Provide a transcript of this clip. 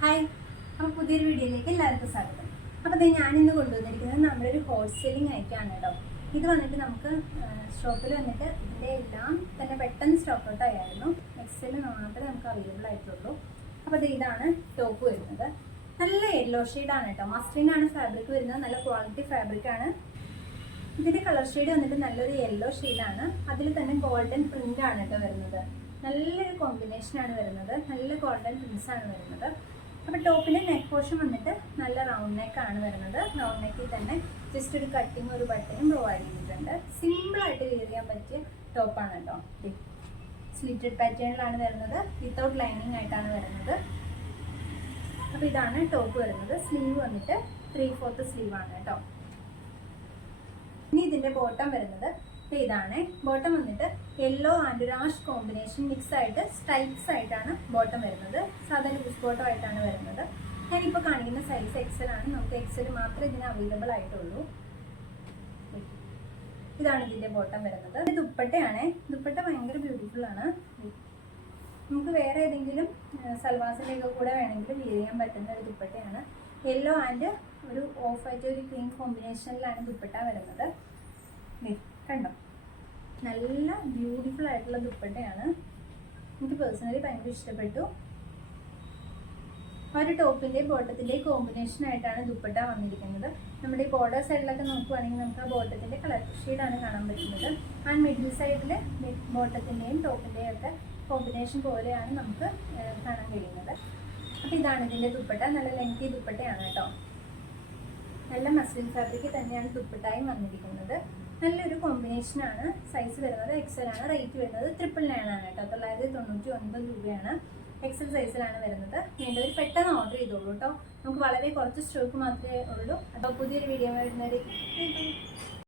Hi അപ്പോൾ പുതിയൊരു വീഡിയോയിലേക്ക് എല്ലാവർക്കും സ്വാഗതം. അപ്പോൾ ദേ ഞാനിന്ന് കൊണ്ടുവന്നിരിക്കുന്നത് നമ്മുടെ ഒരു ഹോൾസെയിലിംഗ് ആയിട്ടാണ് കേട്ടോ ഇത് വന്നിട്ട് നമുക്ക് ഷോപ്പിൽ വന്നിട്ട് ഇതിന്റെ എല്ലാം തന്നെ പെട്ടെന്ന് സ്റ്റോക്ക് ഔട്ട് ആയിരുന്നു എക്സൽ മാത്രമേ നമുക്ക് അവൈലബിൾ ആയിട്ടുള്ളൂ. അപ്പോൾ ഇതാണ് ടോപ്പ് വരുന്നത്. നല്ല യെല്ലോ ഷെയ്ഡാണ് കേട്ടോ മസ്റ്റിനാണ് ഫാബ്രിക് വരുന്നത്. നല്ല ക്വാളിറ്റി ഫാബ്രിക് ആണ്. ഇതിന്റെ കളർ ഷെയ്ഡ് വന്നിട്ട് നല്ലൊരു യെല്ലോ ഷെയ്ഡാണ് അതിൽ തന്നെ ഗോൾഡൻ പ്രിന്റ് ആണ് കേട്ടോ വരുന്നത്. നല്ലൊരു കോമ്പിനേഷൻ ആണ് വരുന്നത്. നല്ല ഗോൾഡൻ പ്രിൻസ് ആണ് വരുന്നത്. അപ്പോൾ ടോപ്പിൽ നെക്ക് പോർഷൻ വന്നിട്ട് നല്ല റൗണ്ട് നെക്ക് ആണ് വരുന്നത്. റൗണ്ട് നെക്കിൽ തന്നെ ജസ്റ്റ് ഒരു കട്ടിങ് ഒരു ബട്ടനും പ്രൊവൈഡ് ചെയ്തിട്ടുണ്ട് സിമ്പിൾ ആയിട്ട് വെയർ ചെയ്യാൻ പറ്റിയ ടോപ്പാണ് കേട്ടോ സ്ലിറ്റഡ് പാറ്റേണിലാണ് വരുന്നത്. വിത്തൗട്ട് ലൈനിങ് ആയിട്ടാണ് വരുന്നത്. അപ്പോൾ ഇതാണ് ടോപ്പ് വരുന്നത്. സ്ലീവ് വന്നിട്ട് ത്രീ ഫോർത്ത് സ്ലീവ് ആണ് കേട്ടോ ഇനി ഇതിന്റെ ബോട്ടം വരുന്നത്. ഇതാണ്. ബോട്ടം വന്നിട്ട് yellow and ash combination mix ആയിട്ട് സ്ട്രൈപ്സ് ആയിട്ടാണ് ബോട്ടം വരുന്നത്. സാധാരണ ബോട്ടം ആയിട്ടാണ് വരുന്നത്. ഞാനിപ്പോൾ കാണിക്കുന്ന സൈസ് എക്സൽ ആണ്. നമുക്ക് എക്സൽ മാത്രമേ ഇതിന് അവൈലബിൾ ആയിട്ടുള്ളൂ. ഇതാണ് ഇതിന്റെ ബോട്ടം വരുന്നത്. ഇത് ദുപ്പട്ടയാണ്. ദുപ്പട്ട ഭയങ്കര ബ്യൂട്ടിഫുൾ ആണ്. നമുക്ക് വേറെ ഏതെങ്കിലും സൽവാസിന്റെ ഒക്കെ കൂടെ വേണമെങ്കിൽ വീൽ ചെയ്യാൻ പറ്റുന്ന ഒരു ദുപ്പട്ടയാണ്. യെല്ലോ ആൻഡ് ഒരു ഓഫ് ആയിട്ട് ഒരു ക്രീം കോമ്പിനേഷനിലാണ് ദുപ്പട്ട വരുന്നത്. കണ്ടോ? നല്ല ബ്യൂട്ടിഫുൾ ആയിട്ടുള്ള ദുപ്പട്ടയാണ്. എനിക്ക് പേഴ്സണലി ഭയങ്കര ഇഷ്ടപ്പെട്ടു. ഒരു ടോപ്പിന്റെ ബോട്ടത്തിന്റെ കോമ്പിനേഷൻ ആയിട്ടാണ് ദുപ്പട്ട വന്നിരിക്കുന്നത്. നമ്മുടെ ഈ ബോർഡർ സൈഡിലൊക്കെ നോക്കുവാണെങ്കിൽ നമുക്ക് ആ ബോട്ടത്തിന്റെ കളർ ഷെയ്ഡാണ് കാണാൻ പറ്റുന്നത്. ആൻഡ് മിഡിൽ സൈഡിൽ ബോട്ടത്തിന്റെയും ടോപ്പിന്റെയും ഒക്കെ കോമ്പിനേഷൻ പോലെയാണ് നമുക്ക് കാണാൻ കഴിയുന്നത്. അപ്പോൾ ഇതാണ് ഇതിന്റെ ദുപ്പട്ട. നല്ല ലെങ്തി ദുപ്പട്ടയാണ് കേട്ടോ. നല്ല മസ്ലിൻ ഫാബ്രിക് തന്നെയാണ് ദുപ്പട്ടായും വന്നിരിക്കുന്നത്. നല്ലൊരു കോമ്പിനേഷൻ ആണ്. സൈസ് വരുന്നത് എക്സൽ ആണ്. റേറ്റ് വരുന്നത് ട്രിപ്പിൾ നയൻ ആണ് കേട്ടോ. തൊള്ളായിരത്തി തൊണ്ണൂറ്റി ഒൻപത് രൂപയാണ്. എക്സൽ സൈസിലാണ് വരുന്നത്. വേണ്ടവർ പെട്ടെന്ന് ഓർഡർ ചെയ്തോളൂ കേട്ടോ നമുക്ക് വളരെ കുറച്ച് സ്റ്റോക്ക് മാത്രമേ ഉള്ളൂ. അപ്പോൾ പുതിയൊരു വീഡിയോ വരുന്നത്